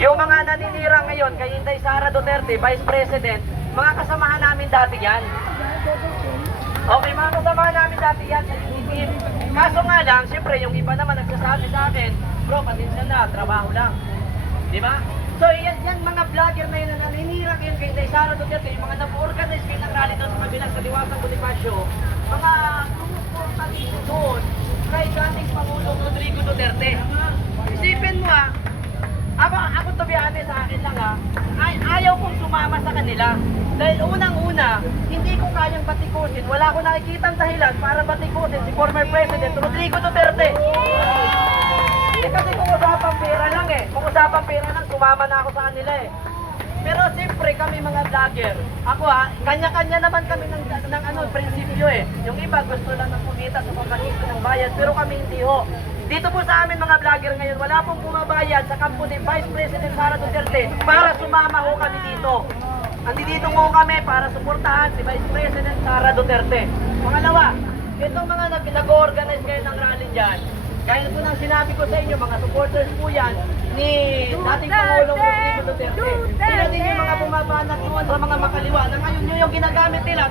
Yung mga naninira ngayon kay Inday Sara Duterte, Vice President, mga kasamahan namin dati yan. Okay, mga kasamahan namin dati yan sa UTP. Kaso nga lang, siyempre yung iba naman nagsasabi sa akin, bro, patinsan na, trabaho lang. Di ba? So yan mga vlogger na yun na naninira kayo kay Inday Sara Duterte, yung mga nag-organize kayo ng rally doon sa kabilang sa Diwasang Bonifacio, mga tumuporta dito doon kay dating Pangulong Rodrigo Duterte. Isipin mo ako to be honest sa akin lang ayaw kong sumama sa kanila. Dahil unang-una, hindi ko kayang batikusin, wala akong nakikitang dahilan para batikusin si former President Rodrigo Duterte. Kasi kung usapang pera lang kung usapang pera lang, sumama na ako sa kanila Pero siyempre kami mga vlogger, ako kanya-kanya naman kami ng prinsipyo Yung iba gusto lang ng kumita sa pagkakita ng bayan, pero kami hindi ho. Dito po sa amin mga vlogger ngayon, wala pong bumabayad sa kampo ni Vice President Sara Duterte para sumama ho kami dito. Andito ho kami para suportahan si Vice President Sara Duterte. Pangalawa, itong mga nag-organize kayo ng rally dyan, gaya po nang sinabi ko sa inyo, mga supporters po yan ni dating Pangulong Rodrigo Duterte. Sila din yung mga bumabanat doon sa mga makaliwa na ngayon nyo yung ginagamit nila.